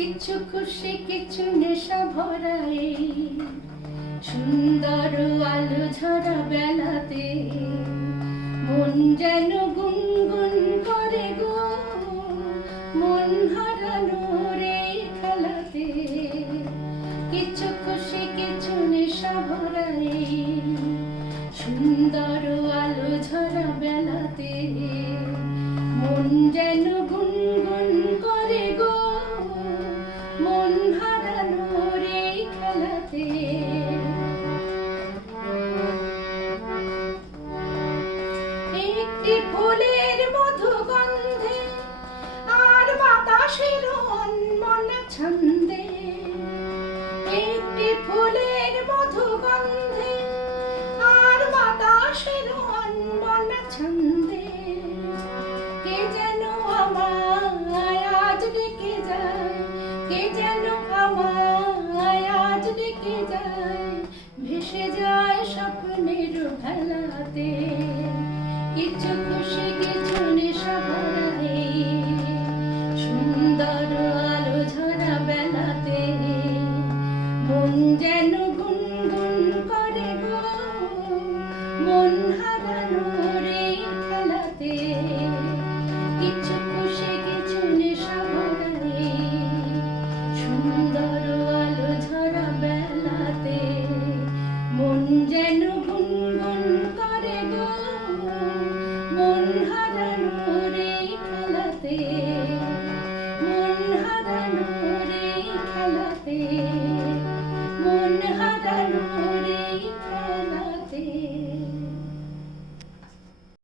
কিছু খুশি কিছু নেশা ভরা এই সুন্দর আলো ঝরা বেলাতে মন যেন গুনগুন করে গো, মন হারানোর এই খেলাতে। কিছু খুশি কিছু নেশা ভরা এই সুন্দর আলো ঝরা বেলাতে মন যেন গুনগুন করে গো, মন হারানোর এই খেলাতে। একটি ফুলের মধু গন্ধে আর বাতাসের অনমনা ছন্দে, একটি ফুলের মধু গন্ধে আর বাতাসের অনমনা ছন্দে কে যেন আমায় আজ ডেকে যায়, কে যেন আমায় আজ ডেকে যায়, ভেসে যায় স্বপ্নের ভেলাতে। কিছু খুশি কিছু নেশা ভরা এই সুন্দর আলো ঝরা বেলাতে মন যেন গুনগুন করে গো, মন হারানোর এই খেলাতে। কিছু